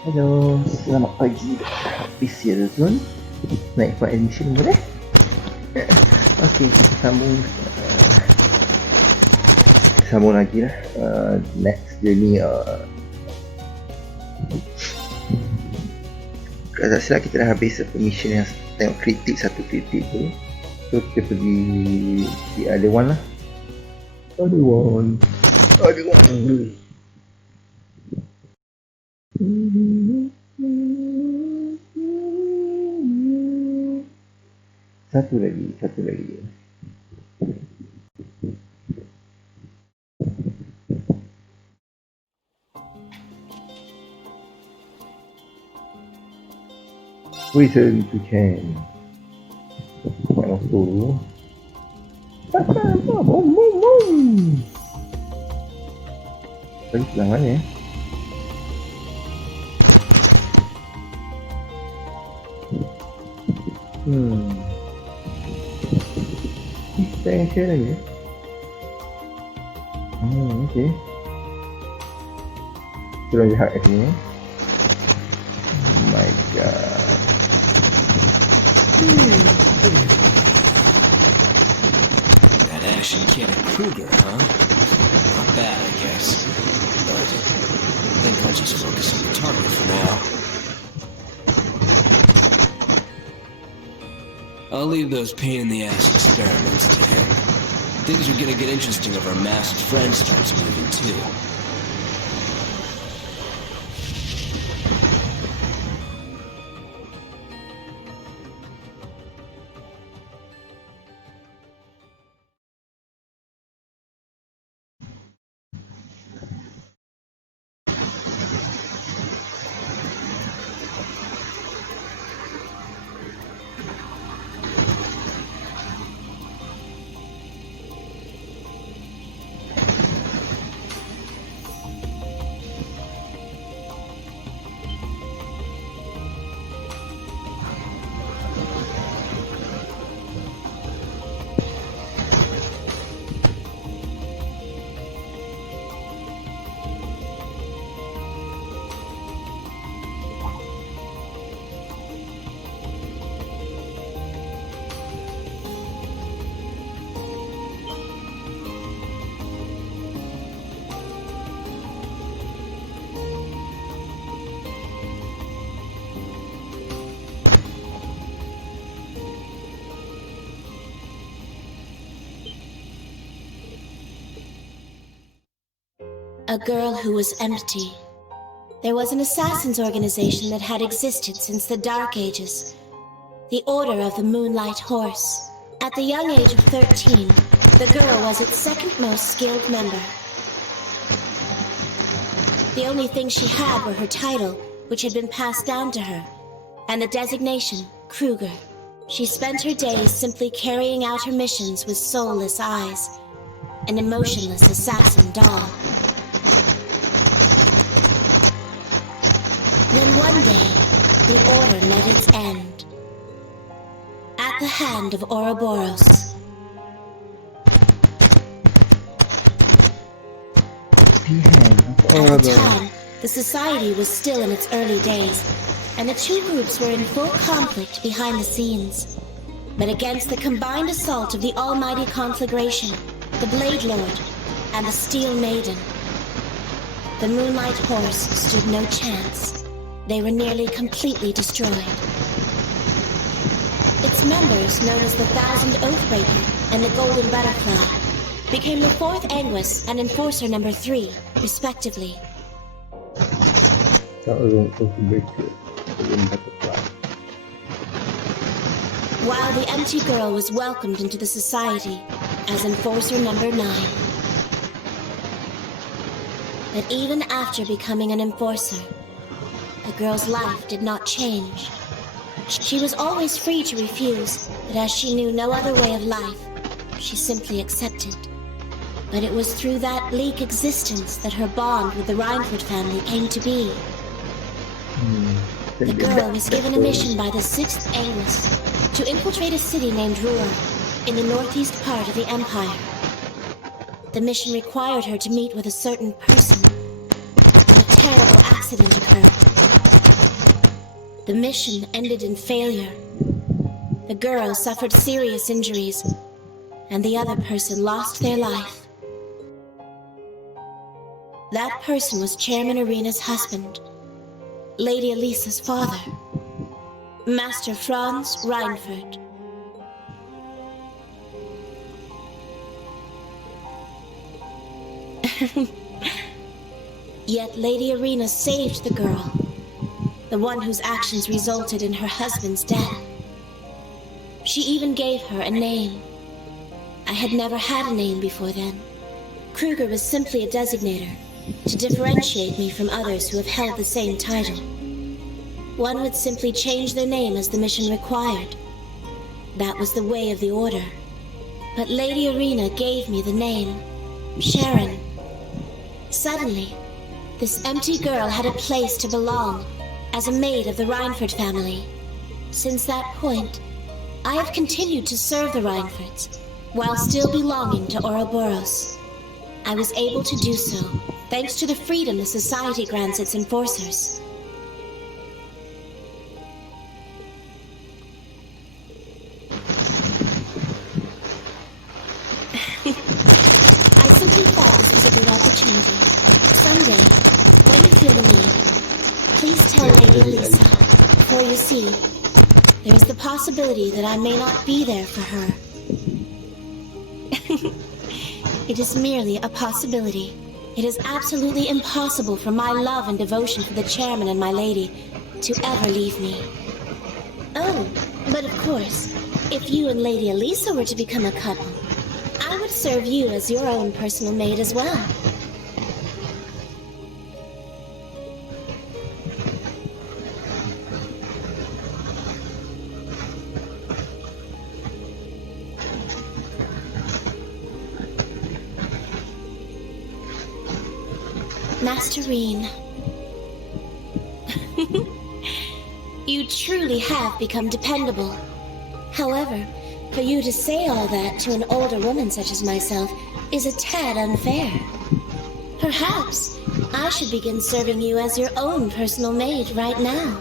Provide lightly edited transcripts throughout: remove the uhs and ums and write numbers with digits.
Halo, selamat pagi. Habis ya tuan. Naik for admission boleh? Okey, kita sambung lagi lah. Next journey. Kalau tak silap kita dah habis mission yang tengok kritik satu kritik tu. So kita pergi the other one lah. Other one. Satu lagi. Return to camp. Buat waktu. Boom. Tadi sebelah mana ya? Kita yang share lagi ya? Okay. Kita lihat kat sini. Oh my god. That action kid at Kruger, huh? Not bad, I guess. But I think I'll just focus on the target for now. I'll leave those pain-in-the-ass experiments to him. Things are gonna get interesting if our masked friend starts moving too. A girl who was empty. There was an assassins organization that had existed since the Dark Ages. The Order of the Moonlight Horse. At the young age of 13, the girl was its second most skilled member. The only thing she had were her title, which had been passed down to her, and the designation, Kruger. She spent her days simply carrying out her missions with soulless eyes, an emotionless assassin doll. Then one day, the Order met its end. At the hand of Ouroboros. At the time, the society was still in its early days, and the two groups were in full conflict behind the scenes. But against the combined assault of the almighty conflagration, the Blade Lord, and the Steel Maiden, the Moonlight Horse stood no chance. They were nearly completely destroyed. Its members, known as the Thousand Oathbreaker and the Golden Butterfly, became the Fourth Anguis and Enforcer number 3, respectively. While the empty girl was welcomed into the society as Enforcer number 9. But even after becoming an Enforcer, the girl's life did not change. She was always free to refuse, but as she knew no other way of life, she simply accepted. But it was through that bleak existence that her bond with the Reinford family came to be. The girl was given a mission by the 6th Angus to infiltrate a city named Ruhr in the northeast part of the Empire. The mission required her to meet with a certain person, but a terrible accident occurred. The mission ended in failure. The girl suffered serious injuries, and the other person lost their life. That person was Chairman Arena's husband, Lady Elisa's father, Master Franz Reinfurt. Yet Lady Arena saved the girl, the one whose actions resulted in her husband's death. She even gave her a name. I had never had a name before then. Kruger was simply a designator to differentiate me from others who have held the same title. One would simply change their name as the mission required. That was the way of the Order. But Lady Arena gave me the name Sharon. Suddenly, this empty girl had a place to belong as a maid of the Reinfurt family. Since that point, I have continued to serve the Reinfurts while still belonging to Ouroboros. I was able to do so thanks to the freedom the society grants its enforcers. I simply thought this was a good opportunity. Someday, when you feel the need, please tell Lady Elisa, for you see, there is the possibility that I may not be there for her. It is merely a possibility. It is absolutely impossible for my love and devotion for the chairman and my lady to ever leave me. Oh, but of course, if you and Lady Elisa were to become a couple, I would serve you as your own personal maid as well. Masterine. You truly have become dependable. However, for you to say all that to an older woman such as myself is a tad unfair. Perhaps I should begin serving you as your own personal maid right now.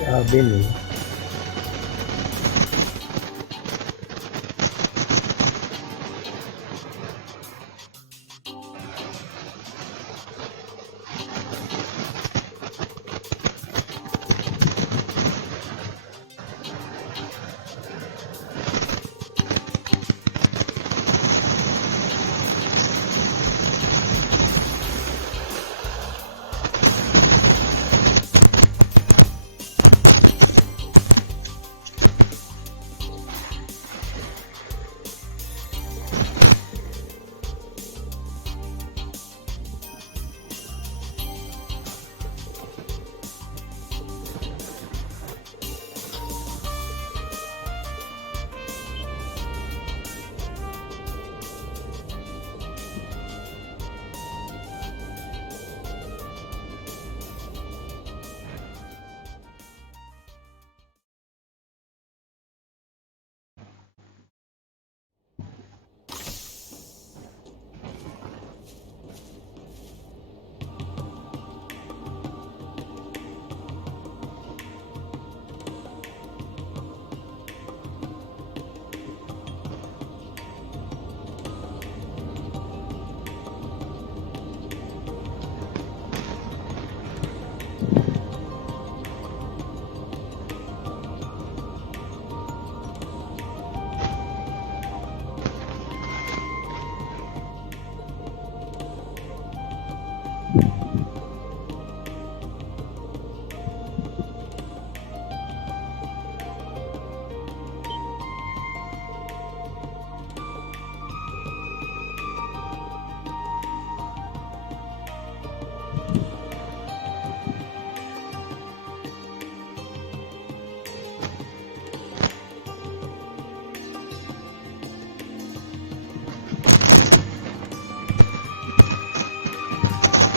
bela.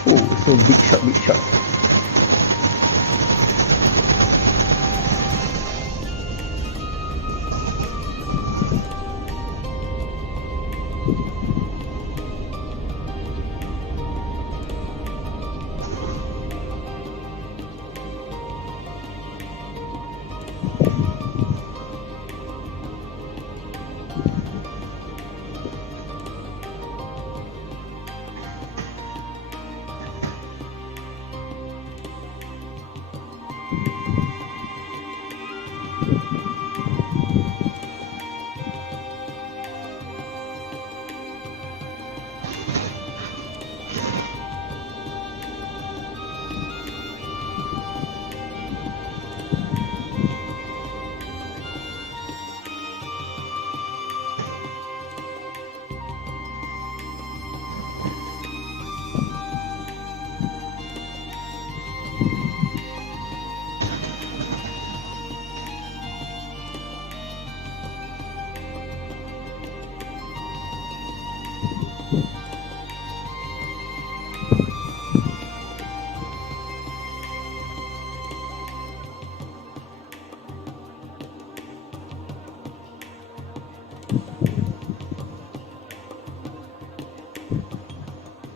Oh, so big shot, big shot.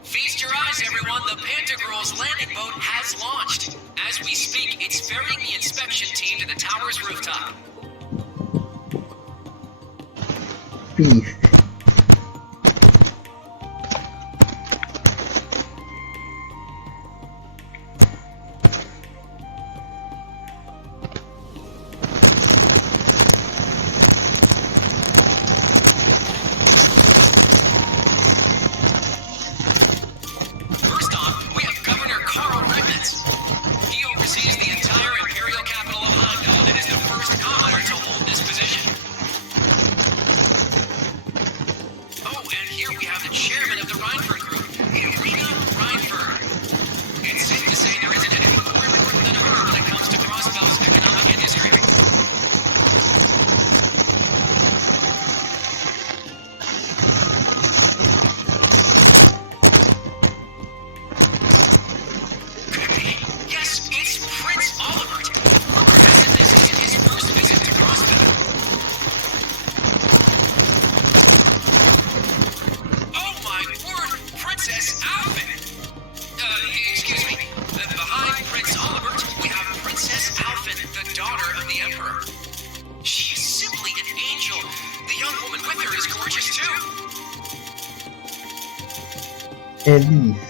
Feast your eyes, everyone. The Pantagruel's landing boat has launched. As we speak, it's ferrying the inspection team to the tower's rooftop. Feast. First off, we have Governor Carl Regnitz. He oversees the entire imperial capital of Heimdall and is the first commoner to hold this position. young woman with her is gorgeous too. Alice.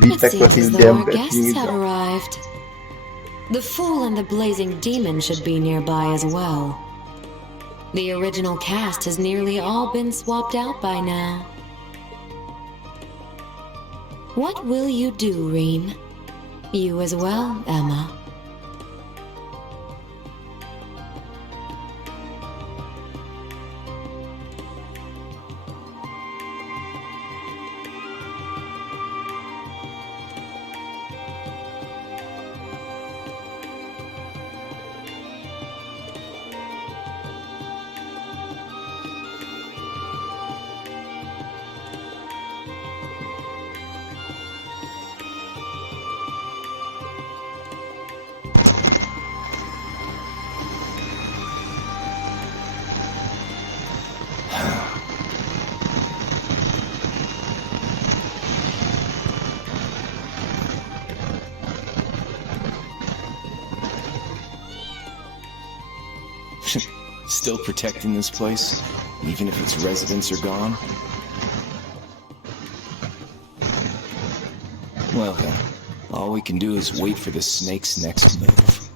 It Vita seems as kasih though jam our kat guests sini have juga. arrived. The Fool and the Blazing Demon should be nearby as well. The original cast has nearly all been swapped out by now. What will you do, Reem? You as well, Emma. Still protecting this place, even if its residents are gone? Well then, all we can do is wait for the snake's next move.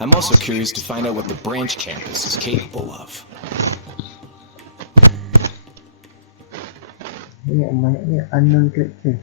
I'm also curious to find out what the branch campus is capable of. Banyak unknown character.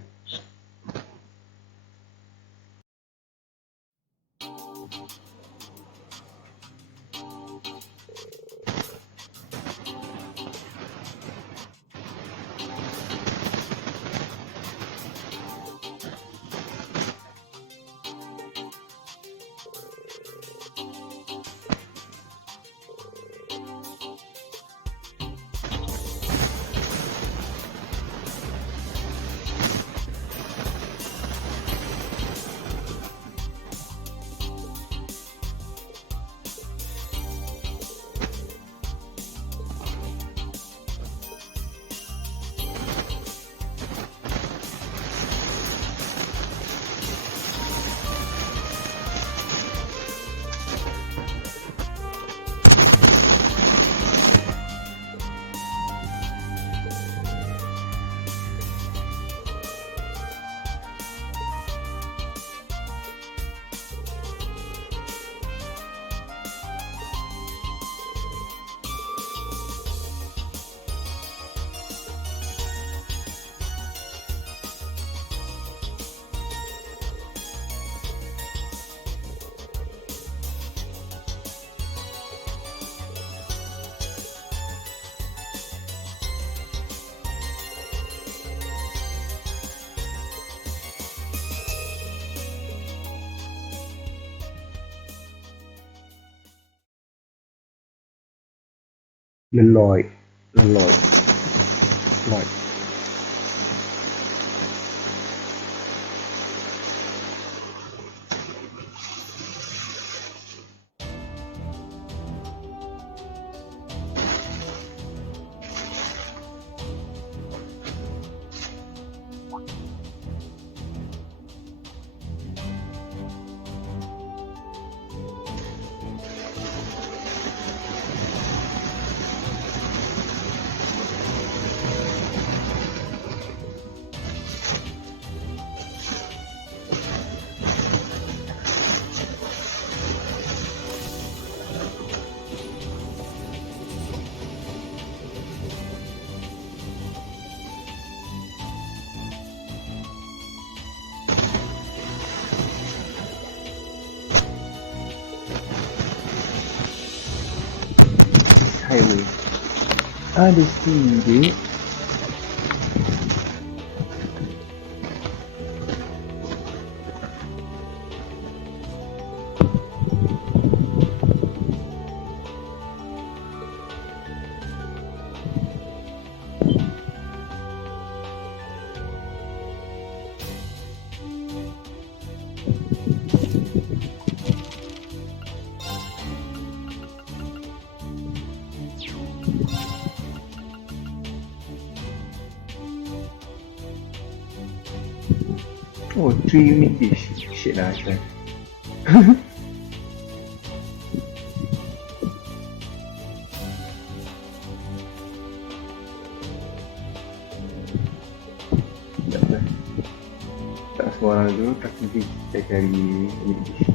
Leloid. Leloid. Lloyd. Highway. Ada sini. Oh, 3 unique dish. Shit lah, I tak semua orang dulu, tapi kita cari unique dish.